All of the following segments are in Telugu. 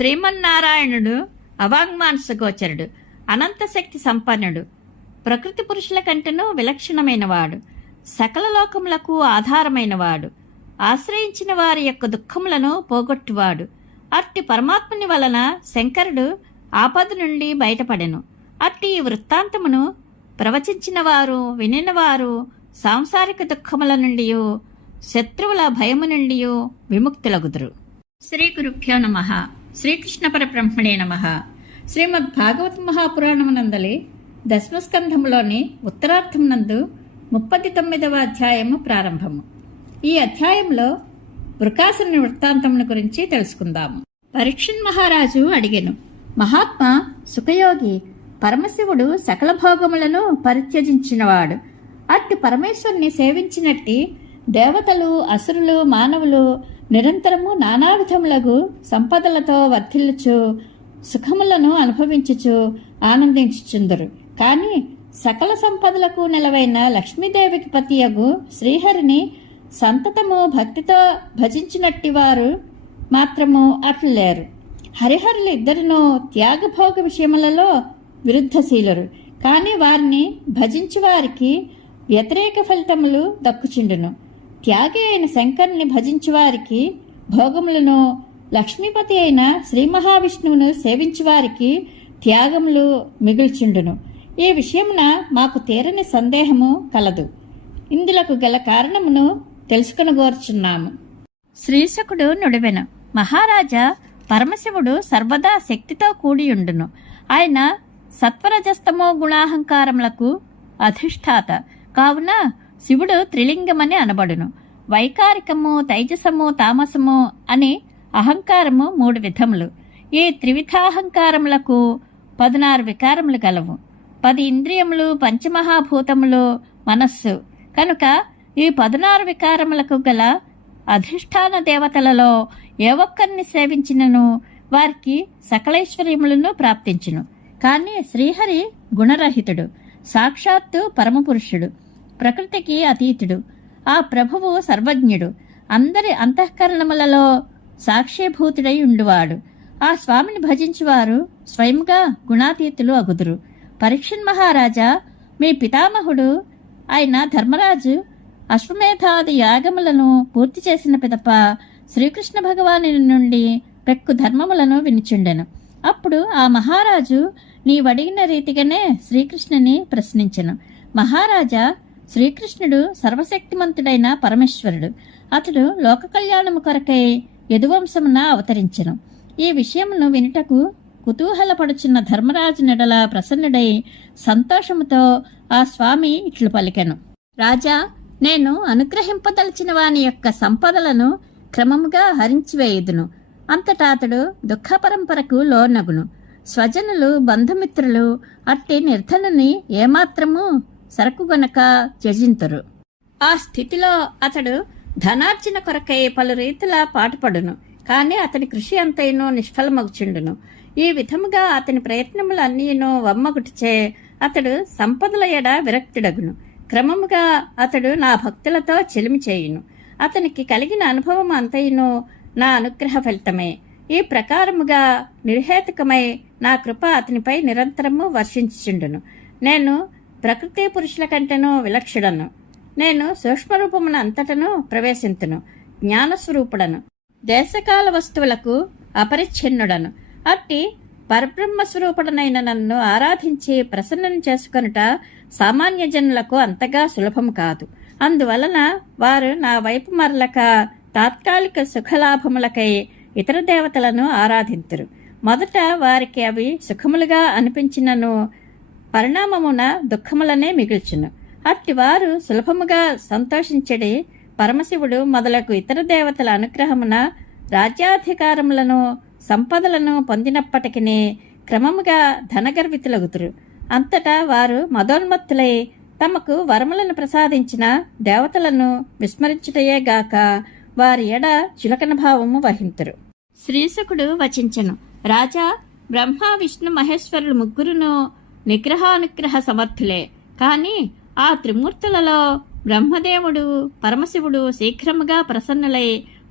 శ్రీమన్నారాయణుడు అవాంగ్మానస గోచరుడు, అనంత శక్తి సంపన్నుడు, ప్రకృతి పురుషుల కంటెను విలక్షణమైనవాడు, సకల లోకములకు ఆధారమైనవాడు, ఆశ్రయించిన వారి యొక్క దుఃఖములను పోగొట్టువాడు. అట్టి పరమాత్ముని వలన శంకరుడు ఆపద నుండి బయటపడెను. అట్టి ఈ వృత్తాంతమును ప్రవచించిన వారు వినినవారు సాంసారిక దుఃఖముల నుండి శత్రువుల భయము నుండి విముక్తులగుదురు. శ్రీ గురుభ్యో నమః. శ్రీకృష్ణ పరబ్రహ్మణే నమః. శ్రీమద్ భాగవత మహాపురాణమునందలి దశమస్కంధములోని ఉత్తరార్థమునందు 39వ అధ్యాయము ప్రారంభము. ఈ అధ్యాయంలో వృకాసుని వృత్తాంతమును గురించి తెలుసుకుందాము. పరీక్షణ్ మహారాజు అడిగెను, మహాత్మా సుఖయోగి పరమశివుడు సకల భోగములను పరిత్యజించినవాడు. అట్టి పరమేశ్వరుని సేవించినట్టి దేవతలు, అసురులు, మానవులు నిరంతరము నానా విధములగు సంపదలతో వర్ధిల్లుచు సుఖములను అనుభవించుచు ఆనందించుచుందరు. కాని సకల సంపదలకు నిలవైన లక్ష్మీదేవికి పతియగు శ్రీహరిని సంతతము భక్తితో భజించినట్టి వారు మాత్రము అట్లు లేరు. హరిహరులు ఇద్దరును త్యాగభోగ విషయములలో విరుద్ధశీలురు. కాని వారిని భజించి వారికి వ్యతిరేక ఫలితములు దక్కుచుండును. త్యాగి అయిన శంకరుని భజించి వారికి భోగములను, లక్ష్మీపతి అయిన శ్రీ మహావిష్ణువును సేవించి వారికి త్యాగములు మిగుల్చుండును. ఈ విషయమున మాకు తీరని సందేహము కలదు. ఇందులకు గల కారణమును తెలుసుకొనగోరుచున్నాము. శ్రీశకుడు నుడివెను, మహారాజా పరమశివుడు సర్వదా శక్తితో కూడియుండును. ఆయన సత్వరజస్తమో గుణాహంకారములకు అధిష్టాత కావున శివుడు త్రిలింగమని అనబడును. వైకారికము, తైజసము, తామసము అని అహంకారము 3 విధములు. ఈ త్రివిధాహంకారములకు 16 వికారములు గలవు. 10 ఇంద్రియములు, పంచమహాభూతములు, మనస్సు. కనుక ఈ 16 వికారములకు గల అధిష్టాన దేవతలలో ఏ ఒక్కరిని సేవించినను వారికి సకలైశ్వర్యములను ప్రాప్తించును. కానీ శ్రీహరి గుణరహితుడు, సాక్షాత్తు పరమపురుషుడు, ప్రకృతికి అతీతుడు. ఆ ప్రభువు సర్వజ్ఞుడు, అందరి అంతఃకరణములలో సాక్షిభూతుడై ఉండువాడు. ఆ స్వామిని భజించువారు స్వయంగా గుణాతీతులు అగుదురు. పరీక్షణ్ మహారాజా, మీ పితామహుడు ఆయన ధర్మరాజు అశ్వమేధాది యాగములను పూర్తి చేసిన పిదప శ్రీకృష్ణ భగవాని నుండి పెక్కు ధర్మములను వినిచుండెను. అప్పుడు ఆ మహారాజు నీవడిగిన రీతిగానే శ్రీకృష్ణుని ప్రశ్నించెను. మహారాజా, శ్రీకృష్ణుడు సర్వశక్తిమంతుడైన పరమేశ్వరుడు. అతడు లోక కళ్యాణము కొరకై యదువంశమున అవతరించెను. ఈ విషయమును వినుటకు కుతూహలపడుచున్న ధర్మరాజు నెడల ప్రసన్నుడై సంతోషముతో ఆ స్వామి ఇట్లు పలికెను. రాజా, నేను అనుగ్రహింపదలిచిన వాని యొక్క సంపదలను క్రమముగా హరించివేయుదును. అంతటా అతడు దుఃఖ పరంపరకు లోనగును. స్వజనులు, బంధుమిత్రులు అట్టి నిర్ధనుని ఏమాత్రము సరకుగొనక త్యజింతురు. ఆ స్థితిలో అతడు ధనార్జన కొరకై పలు రీతుల పాటుపడును. కాని అతని కృషి అంతైనో నిష్ఫలమగుచుండును. ఈ విధముగా అతని ప్రయత్నములు అన్నీనో వమ్మగుటిచే అతడు సంపదల ఎడ విరక్తుడగును. క్రమముగా అతడు నా భక్తులతో చెలిమి చేయును. అతనికి కలిగిన అనుభవం అంతైనో నా అనుగ్రహ ఫలితమే. ఈ ప్రకారముగా నిర్హేతుకమై నా కృప అతనిపై నిరంతరము వర్షించుచుండును. నేను ప్రకృతి పురుషుల కంటెను విలక్షుడను. నేను సూక్ష్మరూపమున అంతటను ప్రవేశింతును. జ్ఞానస్వరూపుడను, దేశకాల వస్తువులకు అపరిచ్ఛిన్నుడను. అట్టి పరబ్రహ్మస్వరూపుడనైన నన్ను ఆరాధించి ప్రసన్నం చేసుకొనుట సామాన్య జనులకు అంతగా సులభము కాదు. అందువలన వారు నా వైపు మరలక తాత్కాలిక సుఖలాభములకై ఇతర దేవతలను ఆరాధింతురు. మొదట వారికి అవి సుఖములుగా అనిపించినను పరిణామమున దుఃఖములనే మిగిల్చును. అట్టి వారు సులభముగా సంతోషించడి పరమశివుడు మొదలగు ఇతర దేవతల అనుగ్రహమున రాజ్యాధికారములను, సంపదలను పొందినప్పటికీ క్రమముగా ధనగర్వితులగుతురు. అంతటా వారు మదోన్మత్తులై తమకు వరములను ప్రసాదించిన దేవతలను విస్మరించుటయేగాక వారి ఎడ చులకన భావము వహింతురు. శ్రీశకుడు వచించెను, రాజా, బ్రహ్మ, విష్ణు, మహేశ్వరులు ముగ్గురును నిగ్రహానుగ్రహ సమర్థులే. కాని ఆ త్రిమూర్తులలో బ్రహ్మదేవుడు, పరమశివుడు శీఘ్రముగా ప్రసన్నులై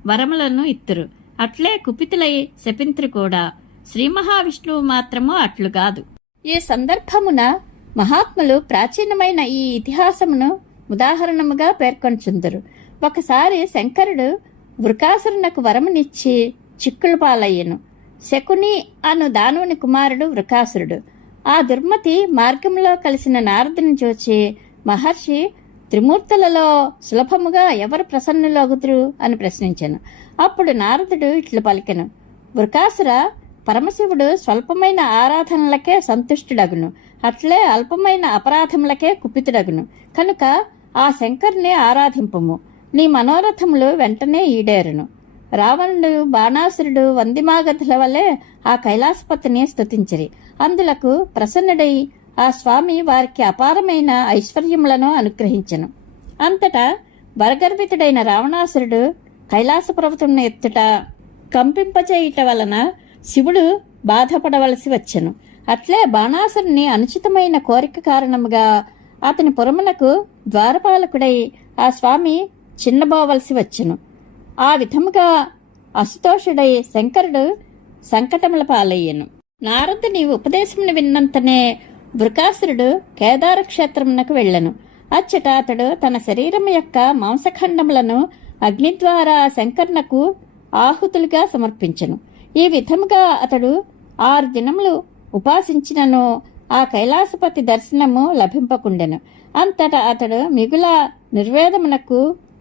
వరములను ఇత్తురు. అట్లే కుపితులై శపింతురు కూడా. శ్రీ మహావిష్ణువు మాత్రము అట్లు కాదు. ఈ సందర్భమున మహాత్ములు ప్రాచీనమైన ఈ ఇతిహాసమును ఉదాహరణముగా పేర్కొంచుందరు. ఒకసారి శంకరుడు వృకాసురునకు వరమునిచ్చి చిక్కులు పాలయ్యను. శకుని అను దానవుని కుమారుడు వృకాసురుడు. ఆ దుర్మతి మార్గంలో కలిసిన నారదుని చూచి, మహర్షి, త్రిమూర్తులలో సులభముగా ఎవరు ప్రసన్నులగుదురు అని ప్రశ్నించాను. అప్పుడు నారదుడు ఇట్లు పలికెను, వృకాసుర, పరమశివుడు స్వల్పమైన ఆరాధనలకే సంతుష్టుడగును, అట్లే అల్పమైన అపరాధములకే కుపితుడగును. కనుక ఆ శంకరుని ఆరాధింపుము, నీ మనోరథములు వెంటనే ఈడేరును. రావణుడు, బాణాసురుడు వందిమాగధుల వలె ఆ కైలాసపతిని స్తుతించిరి. అందులకు ప్రసన్నుడై ఆ స్వామి వారికి అపారమైన ఐశ్వర్యములను అనుగ్రహించెను. అంతటా వరగర్వితుడైన రావణాసురుడు కైలాసపర్వతమును ఎత్తుట కంపింపచేయుట వలన శివుడు బాధపడవలసి వచ్చెను. అట్లే బాణాసురుని అనుచితమైన కోరిక కారణముగా అతని పురమునకు ద్వారపాలకుడై ఆ స్వామి చిన్నబోవలసి వచ్చెను. ఆ విధముగా అసుతోషుడై శంకరుడు సంకటముల పాలయ్యను. నారదుని ఉపదేశమును విన్నంతనే వృకాసురుడు కేదార క్షేత్రమునకు వెళ్ళెను. అచ్చట అతడు తన శరీరం యొక్క మాంసఖండములను అగ్ని ద్వారా శంకరునకు ఆహుతులుగా సమర్పించెను. ఈ విధముగా అతడు 6 దినములు ఉపాసించినను ఆ కైలాసపతి దర్శనము లభింపకుండెను. అంతటా అతడు మిగుల నిర్వేదమునకు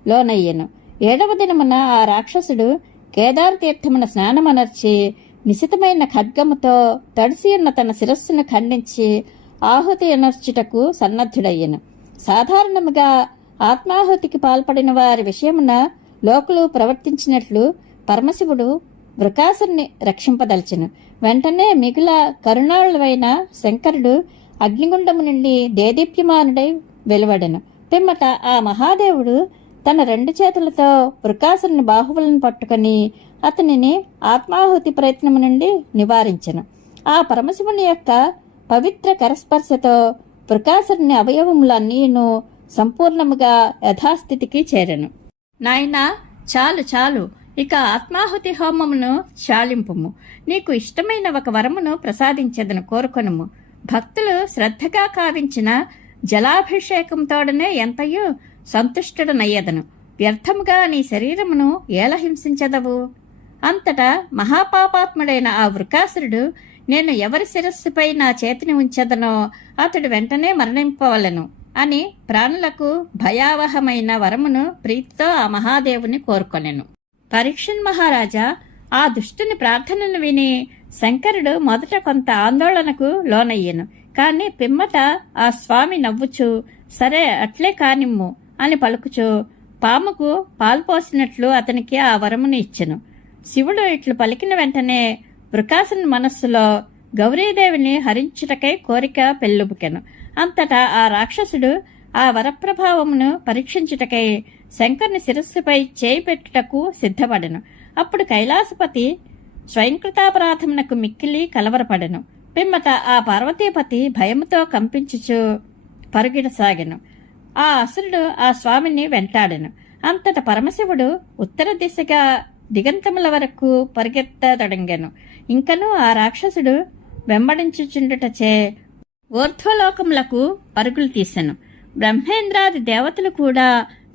లోనయ్యెను. 7వ దినమున ఆ రాక్షసుడు కేదార తీర్థమున స్నానమనర్చి నిశితమైన ఖడ్గముతో తడిసియున్న తన శిరస్సును ఖండించి ఆహుతి ఎనర్చుటకు సన్నద్ధుడయ్యెను. సాధారణముగా ఆత్మాహుతికి పాల్పడిన వారి విషయమున లోకులు ప్రవర్తించినట్లు పరమశివుడు వృకాసురుని రక్షింపదల్చెను. వెంటనే మిగుల కరుణాళువైన శంకరుడు అగ్నిగుండము నుండి దేదీప్యమానుడై వెలువడెను. పిమ్మట ఆ మహాదేవుడు తన 2 చేతులతో వృకాసురుని బాహువులను పట్టుకుని అతనిని ఆత్మాహుతి ప్రయత్నము నుండి నివారించెను. ఆ పరమశివుని యొక్క పవిత్ర కరస్పర్శతో వృకాసురుని అవయవములన్నీను సంపూర్ణముగా యథాస్థితికి చేరెను. నాయనా, చాలు చాలు, ఇక ఆత్మాహుతి హోమమును చాలింపుము. నీకు ఇష్టమైన ఒక వరమును ప్రసాదించెదను, కోరుకొనుము. భక్తులు శ్రద్ధగా కావించిన జలాభిషేకంతోడనే ఎంతయో సంతుష్టుడనయ్యదను. వ్యర్థముగా నీ శరీరమును ఏల హింసించదవు? అంతటా మహాపాపాత్ముడైన ఆ వృకాసురుడు, నేను ఎవరి శిరస్సుపై నా చేతిని ఉంచెదనో అతడు వెంటనే మరణింపవలెను అని ప్రాణులకు భయావహమైన వరమును ప్రీతితో ఆ మహాదేవుని కోరుకొనెను. పరీక్షణ్ మహారాజా ఆ దుష్టుని ప్రార్థనను విని శంకరుడు మొదట కొంత ఆందోళనకు లోనయ్యెను. కాని పిమ్మట ఆ స్వామి నవ్వుచు, సరే అట్లే కానిమ్ము అని పలుకుచు పాముకు పాల్పోసినట్లు అతనికి ఆ వరమును ఇచ్చెను. శివుడు ఇట్లు పలికిన వెంటనే వృకాసుని మనస్సులో గౌరీదేవిని హరించుటకై కోరిక పెళ్ళుబుకెను. అంతటా ఆ రాక్షసుడు ఆ వరప్రభావమును పరీక్షించుటకై శంకరుని శిరస్సుపై చేయి పెట్టుటకు సిద్ధపడెను. అప్పుడు కైలాసపతి స్వయంకృతాపరాధమునకు మిక్కిలి కలవరపడెను. పిమ్మట ఆ పార్వతీపతి భయముతో కంపించుచు పరుగిడసాగెను. ఆ అసురుడు ఆ స్వామిని వెంటాడెను. అంతట పరమశివుడు ఉత్తర దిశగా దిగంతముల వరకు పరిగెత్తదొడంగెను. ఇంకనూ ఆ రాక్షసుడు వెంబడించుచుండుటచే ఊర్ధ్వలోకములకు పరుగులు తీసెను. బ్రహ్మేంద్రాది దేవతలు కూడా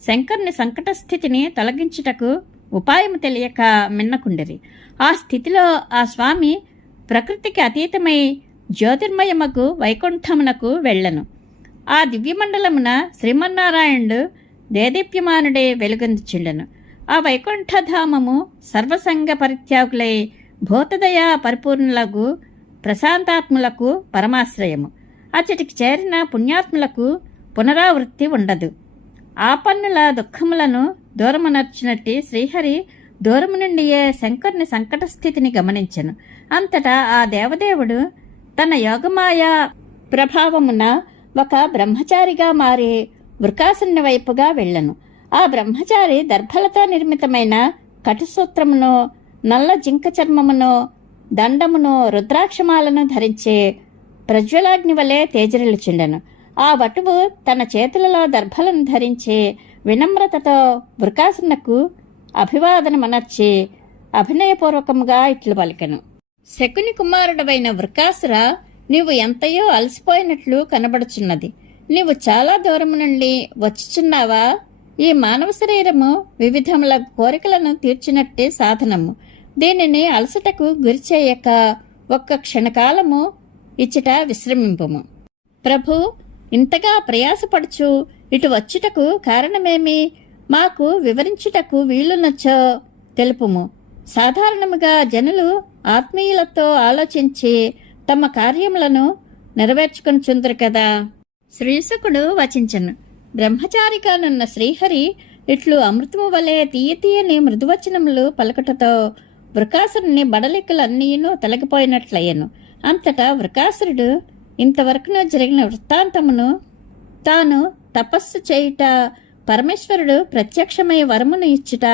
శంకరుని సంకట స్థితిని తొలగించుటకు ఉపాయము తెలియక మిన్నకుండిరి. ఆ స్థితిలో ఆ స్వామి ప్రకృతికి అతీతమై జ్యోతిర్మయమగు వైకుంఠమునకు వెళ్ళెను. ఆ దివ్యమండలమున శ్రీమన్నారాయణుడు దేదీప్యమానుడే వెలుగొందుచుండెను. ఆ వైకుంఠధామము సర్వసంగ పరిత్యాగులై భూతదయా పరిపూర్ణులకు ప్రశాంతాత్ములకు పరమాశ్రయము. అచ్చటికి చేరిన పుణ్యాత్ములకు పునరావృత్తి ఉండదు. ఆపన్నుల దుఃఖములను దూరమునర్చినట్టి శ్రీహరి దూరము నుండియే శంకరుని సంకట స్థితిని గమనించెను. అంతటా ఆ దేవదేవుడు తన యోగమాయా ప్రభావమున ఒక బ్రహ్మచారిగా మారి వృకాసుని వైపుగా వెళ్ళెను. ఆ బ్రహ్మచారి దర్భలతో నిర్మితమైన కటుసూత్రమును, నల్ల జింక చర్మమును, దండమును, రుద్రాక్షమాలను ధరించి ప్రజ్వలాగ్ని వలె తేజరిల్లుచుండెను. ఆ వటువు తన చేతులలో దర్భలను ధరించి వినమ్రతతో వృకాసునకు అభివాదనమనర్చి అభినయపూర్వకముగా ఇట్లు పలికెను. శకుని కుమారుడవైన వృకాసుర, నీవు ఎంతయో అలసిపోయినట్లు కనబడుచున్నది. నీవు చాలా దూరము నుండి వచ్చుచున్నావా? ఈ మానవ శరీరము వివిధముల కోరికలను తీర్చినట్టే సాధనము. దీనిని అలసటకు గురిచేయక ఒక్క క్షణకాలము ఇచ్చట విశ్రమింపుము. ప్రభు, ఇంతగా ప్రయాసపడుచు ఇటు వచ్చుటకు కారణమేమి? మాకు వివరించుటకు వీలునచ్చో తెలుపుము. సాధారణముగా జనులు ఆత్మీయులతో ఆలోచించి తమ కార్యములను నెరవేర్చుకొనిచుందరు కదా. శ్రీశుకుడు వచించను. బ్రహ్మచారిగానున్న శ్రీహరి ఇట్లు అమృతము వలె తీయతీయని మృదువచనములు పలుకటతో వృకాసురుని బడలికలన్నీను తొలగిపోయినట్లయ్యను. అంతటా వృకాసురుడు ఇంతవరకును జరిగిన వృత్తాంతమును, తాను తపస్సు చేయుట, పరమేశ్వరుడు ప్రత్యక్షమై వరమును ఇచ్చుట,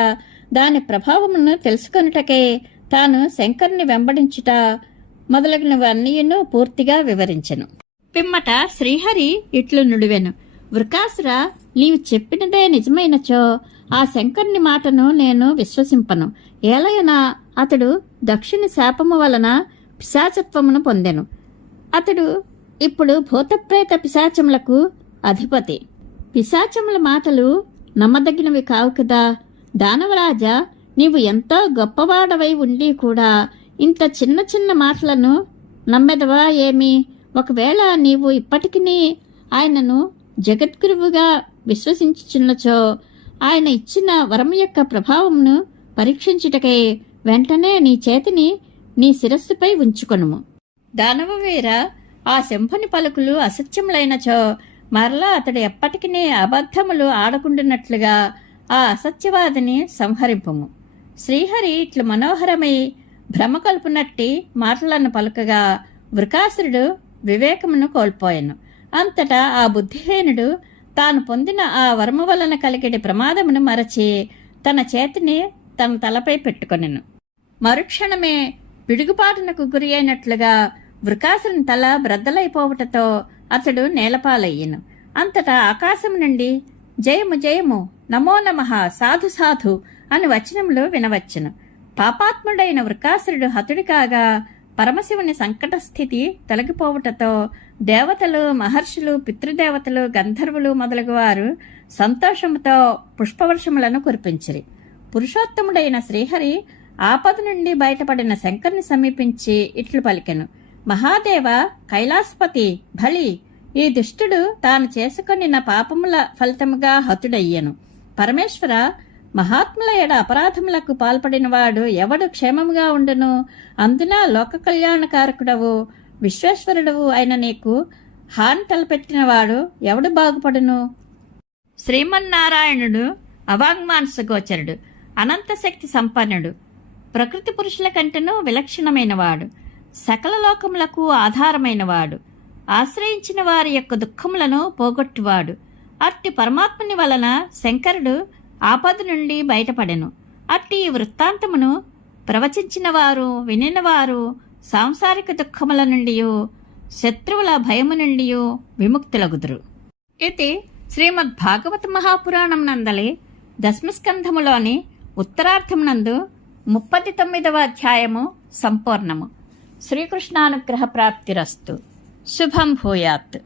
దాని ప్రభావమును తెలుసుకొనుటకే తాను శంకరుని వెంబడించుట మొదలగునవన్నీయును పూర్తిగా వివరించెను. పిమ్మట శ్రీహరి ఇట్లు నుడివెను. వృకాసుర, నీవు చెప్పినదే నిజమైనచో ఆ శంకరుని మాటను నేను విశ్వసింపను. ఏలయన అతడు దక్షుని శాపము వలన పిశాచత్వమును పొందెను. అతడు ఇప్పుడు భూతప్రేత పిశాచములకు అధిపతి. పిశాచముల మాటలు నమ్మదగినవి కావు కదా. దానవరాజా, నీవు ఎంతో గొప్పవాడవై ఉండి కూడా ఇంత చిన్న చిన్న మాటలను నమ్మెదవా ఏమి? ఒకవేళ నీవు ఇప్పటికినీ ఆయనను జగద్గురువుగా విశ్వసించుచున్నచో ఆయన ఇచ్చిన వరం యొక్క ప్రభావమును పరీక్షించుటకై వెంటనే నీ చేతిని నీ శిరస్సుపై ఉంచుకొనుము. దానవవీర, ఆ శంభుని పలుకులు అసత్యములైనచో మరలా అతడు ఎప్పటికీ అబద్ధములు ఆడకుండునట్లుగా ఆ అసత్యవాదిని సంహరింపుము. శ్రీహరి ఇట్లు మనోహరమై భ్రమకల్పునట్టి మాటలను పలుకగా వృకాసురుడు వివేకమును కోల్పోయెను. అంతటా ఆ బుద్ధిహీనుడు తాను పొందిన ఆ వరము వలన కలిగేటి ప్రమాదమును మరచి తన చేతిని తన తలపై పెట్టుకొనెను. మరుక్షణమే పిడుగుపాటునకు గురి అయినట్లుగా వృకాసురుని తల బ్రద్దలైపోవుటతో అతడు నేలపాలయ్యెను. అంతటా ఆకాశం నుండి జయము జయము, నమో నమః, సాధు సాధు అని వచనములు వినవచ్చును. పాపాత్ముడైన వృకాసురుడు హతుడి కాగా పరమశివుని సంకట స్థితి తొలగిపోవుటతో దేవతలు, మహర్షులు, పితృదేవతలు, గంధర్వులు మొదలగువారు సంతోషముతో పుష్పవర్షములను కురిపించిరి. పురుషోత్తముడైన శ్రీహరి ఆపద నుండి బయటపడిన శంకరుని సమీపించి ఇట్లు పలికెను. మహాదేవ, కైలాసపతి, భళి, ఈ దుష్టుడు తాను చేసుకొనిన పాపముల ఫలితముగా హతుడయ్యను. పరమేశ్వర, మహాత్ముల ఎడ అపరాధములకు పాల్పడినవాడు ఎవడు క్షేమముగా ఉండును? అందున లోక కళ్యాణకారకుడవు విశ్వేశ్వరుడవు అయిన నీకు హాని తలపెట్టినవాడు ఎవడు బాగుపడును? శ్రీమన్నారాయణుడు అవాంగ్మానస గోచరుడు, అనంత శక్తి సంపన్నుడు, ప్రకృతి పురుషుల కంటెను విలక్షణమైనవాడు, సకల లోకములకు ఆధారమైనవాడు, ఆశ్రయించిన వారి యొక్క దుఃఖములను పోగొట్టువాడు. అట్టి పరమాత్ముని వలన శంకరుడు ఆపద నుండి బయటపడెను. అట్టి ఈ వృత్తాంతమును ప్రవచించిన వారు, వినినవారు సాంసారిక దుఃఖముల నుండి, శత్రువుల భయము నుండి విముక్తులగుదురు. ఇది శ్రీమద్భాగవత మహాపురాణం నందలి దశమస్కంధములోని ఉత్తరార్థమునందు 39వ అధ్యాయము సంపూర్ణము. శ్రీకృష్ణానుగ్రహ ప్రాప్తిరస్తు. శుభం భూయాత్.